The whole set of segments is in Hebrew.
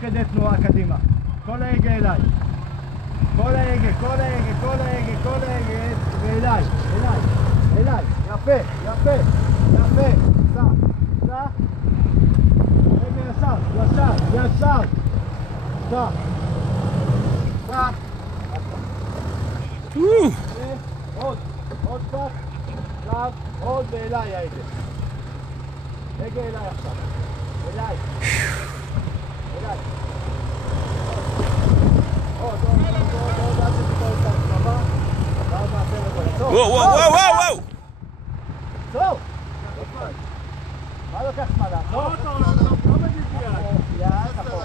כדי תנועה קדימה. כל ההגה אליי. כל ההגה, כל ההגה, כל ההגה, כל ההגה, ואליי, אליי, אליי. יפה, יפה, יפה. סע, סע. רגע ישר, ישר, ישר. סע. סע. עוד קצת. קצת, עוד ואליי ההגה. הגה אליי עכשיו. אליי. אליי. וואו וואו וואו וואו! טוב! מה לוקח זמן? לא מגיע יד. יד אחורה.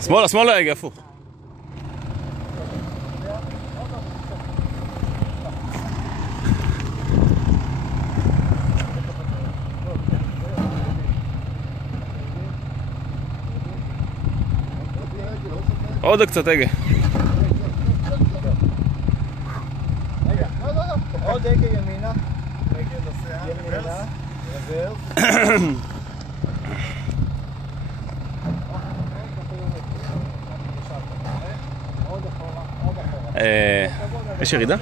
שמאלה, שמאלה רגע, הפוך. עוד קצת רגע. רגע, עוד רגע ימינה. רגע נוסע, ימינה, רוורס. יש ירידה?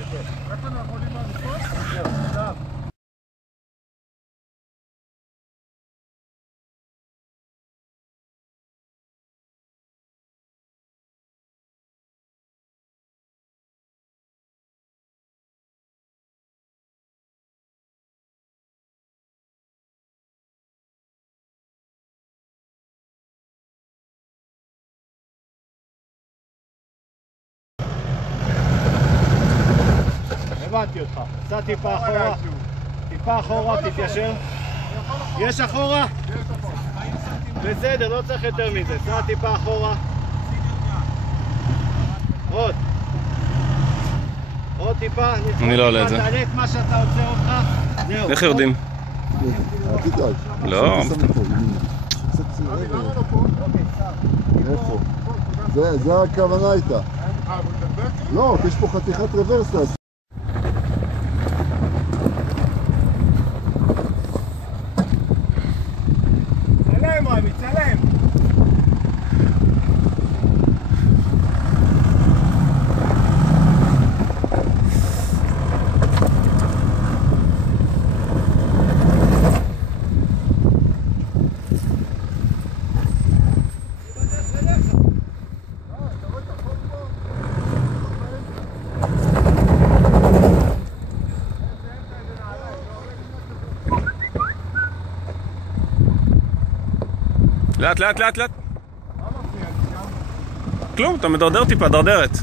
הבנתי אותך, סע טיפה אחורה, טיפה אחורה, תתיישר. יש אחורה? בסדר, לא צריך יותר מזה, סע טיפה אחורה. עוד. עוד טיפה, אני לא עולה את זה. תעלה את מה שאתה עוצר אותך. זהו. איך יורדים? לא. איפה? זה הכוונה הייתה. לא, יש פה חתיכת רוורסה. צלם רמי, צלם! לאט, לאט, לאט, לאט. כלום, אתה מדרדר טיפה, דרדרת.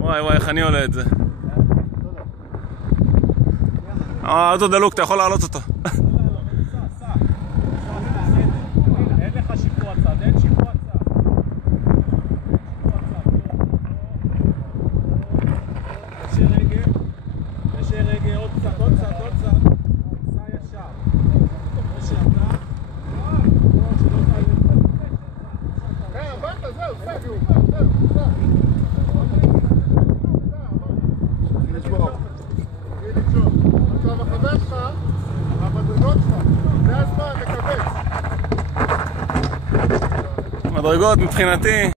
וואי וואי, איך אני עולה את זה? אותו דלוק, אתה יכול לעלות אותו. אין לך שיפוע צד, אין שיפוע צד. יש רגע, עוד קצת, עוד קצת, עוד קצת. סע ישר. מדרגות מבחינתי.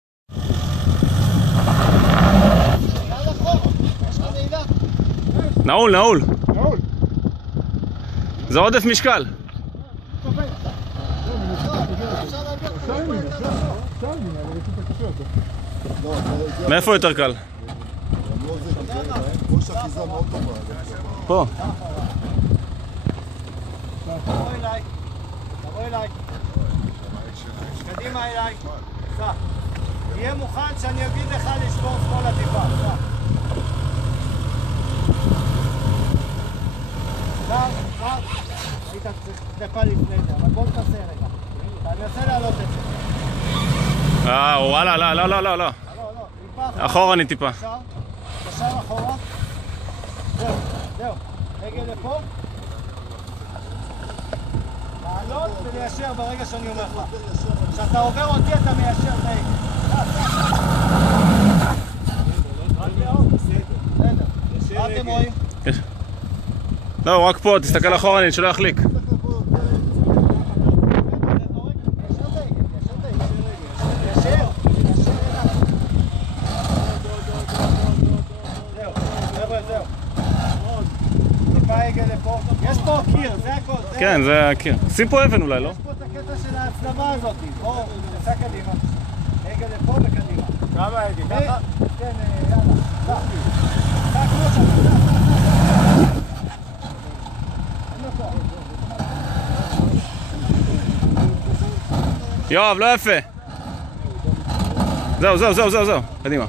נעול, נעול. זה עודף משקל. מאיפה יותר קל? ראש אחיזה מאוד טובה. פה. תבוא אליי. תבוא אליי. קדימה אליי. סע. תהיה מוכן שאני אגיד לך לשבור שמאלה טיפה. סע. סע. היית צריך דקה לפני זה, אבל בוא תעשה רגע. אני אנסה להעלות את זה. וואלה, לא, לא, לא, לא, לא. אחורה אני טיפה. ישר אחורה. זהו, זהו. רגל לפה. לעלות וליישר ברגע שאני אומר לך. כשאתה עובר אותי אתה מיישר את הרגל. בסדר. מה אתם רואים? לא, רק פה, תסתכל אחורה, שלא יחליק. יש פה קיר, זה הכל. כן, זה הקיר. שים פה אבן אולי, לא? יש פה את הקטע של ההצלבה הזאת. בואו, נסע קדימה. רגע לפה וקדימה. כמה הייתי? ככה? כן, יאללה. סע כמו שם. יואב, לא יפה. זהו, זהו, זהו, זהו, זהו. קדימה.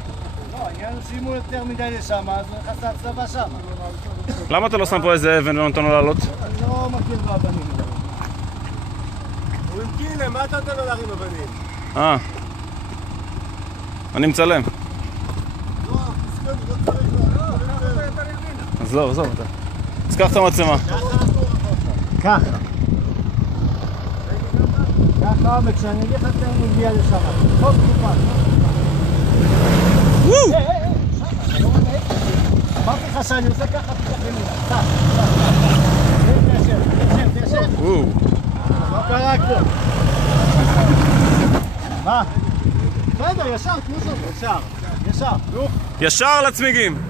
לא, העניין הוא שימו יותר מדי לשם, אז הוא נכנס להצלבה שם. למה אתה לא שם פה איזה אבן ולא נותן לו לעלות? אני לא מכיר באבנים. הוא עם קילה, מה אתה נותן לו להרים אבנים? אני מצלם. לא, מסכן, הוא לא צריך אז לא, אתה. אז קח את המצלמה. ככה. ככה, וכשאני אגיד לך אתה מגיע לשם. חוק תקופה. אמרתי לך שאני עושה ככה פתח ימינה. סע. תיישר. מה קרה פה? מה? בסדר, ישר, תנו זאת. ישר. ישר לצמיגים.